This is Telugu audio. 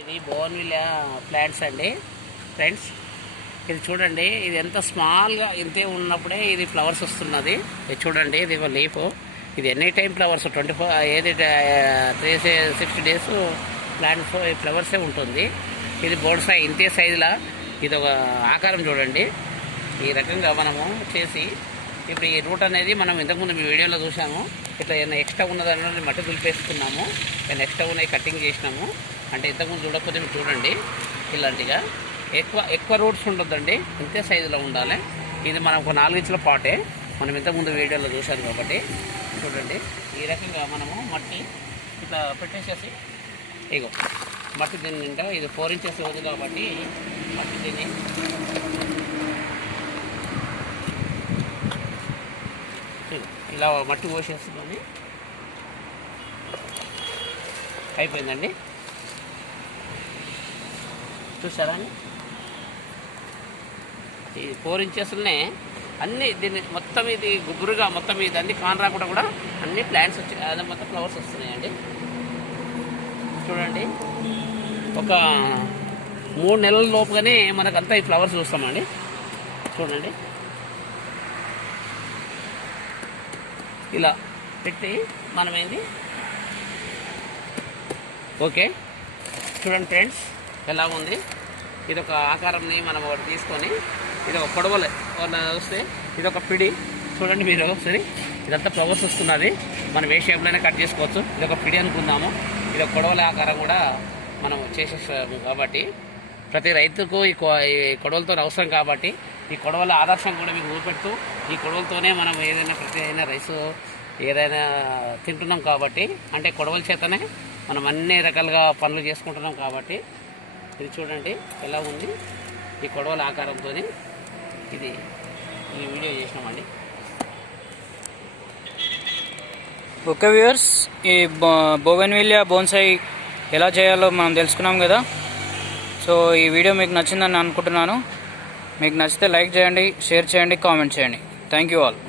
ఇది బోర్న్విల్లా ప్లాంట్స్ అండి ఫ్రెండ్స్. ఇది చూడండి, ఇది ఎంత స్మాల్గా ఇంతే ఉన్నప్పుడే ఇది ఫ్లవర్స్ వస్తున్నది. ఇది చూడండి, ఇది ఒక లీఫ్. ఇది ఎనీ టైం ఫ్లవర్స్ 24 ఏది 360 డేస్ ప్లాంట్స్ ఫ్లవర్సే ఉంటుంది. ఇది బోన్సాయి ఇంతే సైజులా. ఇది ఒక ఆకారం చూడండి. ఈ రకంగా మనము చేసి ఇప్పుడు ఈ రూట్ అనేది మనం ఇంతకుముందు మీ వీడియోలో చూసాము. ఇట్లా ఏమైనా ఎక్స్ట్రా ఉన్నదాన్ని మట్టి దులిపేసుకున్నాము, ఏమైనా ఎక్స్ట్రా ఉన్నాయి కటింగ్ చేసినాము. అంటే ఇంతకుముందు చూడకపోతే చూడండి, ఇలాంటిగా ఎక్కువ రూట్స్ ఉండొద్దండి, ఇంతే సైజులో ఉండాలి. ఇది మనం ఒక 4 ఇంచుల పాటే మనం ఇంతకుముందు వీడియోలో చూసాను కాబట్టి చూడండి. ఈ రకంగా మనము మట్టి ఇట్లా పెట్టేసేసి ఇగో మట్టి దీని నిండా ఇది 4 ఇంచెస్ వద్దు కాబట్టి మట్టి దీన్ని ఇలా మట్టి పోసేసుకొని అయిపోయిందండి. చూసారా, ఈ 4 ఇంచెస్నే అన్నీ దీన్ని మొత్తం ఇది గుబురుగా మొత్తం ఇది అన్ని కాన్ రాకుండా కూడా అన్ని ప్లాంట్స్ వచ్చి అదే మొత్తం ఫ్లవర్స్ వస్తున్నాయండి. చూడండి, ఒక 3 నెలల లోపుగానే మనకంతా ఈ ఫ్లవర్స్ చూస్తామండి. చూడండి, ఇలా పెట్టి మనమేంది ఓకే. చూడండి ఫ్రెండ్స్, ఎలా ఉంది. ఇది ఒక ఆకారంని మనం ఒకటి తీసుకొని ఇది ఒక పొడవలే వస్తే ఇది ఒక పిడి చూడండి మీరు ఒకసారి. ఇదంతా ఫ్లవర్స్ వస్తున్నది, మనం ఏ షేప్లోనే కట్ చేసుకోవచ్చు. ఇది ఒక పిడి అనుకుందాము. ఇది ఒక పొడవల ఆకారం కూడా మనం చేసేస్తాము కాబట్టి ప్రతి రైతుకు ఈ కొడవలతో అవసరం కాబట్టి ఈ కొడవల ఆదర్శం కూడా మీకు చూపెడుతూ ఈ కొడవలతోనే మనం ఏదైనా ప్రతి అయినా రైసు ఏదైనా తింటున్నాం కాబట్టి, అంటే కొడవల చేతనే మనం అన్ని రకాలుగా పనులు చేసుకుంటున్నాం కాబట్టి ఇది చూడండి ఎలా ఉంది. ఈ కొడవల ఆకారంతో ఇది ఈ వీడియో చేసినామండి. ఓకే వ్యూవర్స్, ఈ బోగన్విల్లియా బోన్సాయి ఎలా చేయాలో మనం తెలుసుకున్నాం కదా. సో ఈ వీడియో మీకు నచ్చిందని అనుకుంటున్నాను. మీకు నచ్చితే లైక్ చేయండి, షేర్ చేయండి, కామెంట్ చేయండి. Thank you all.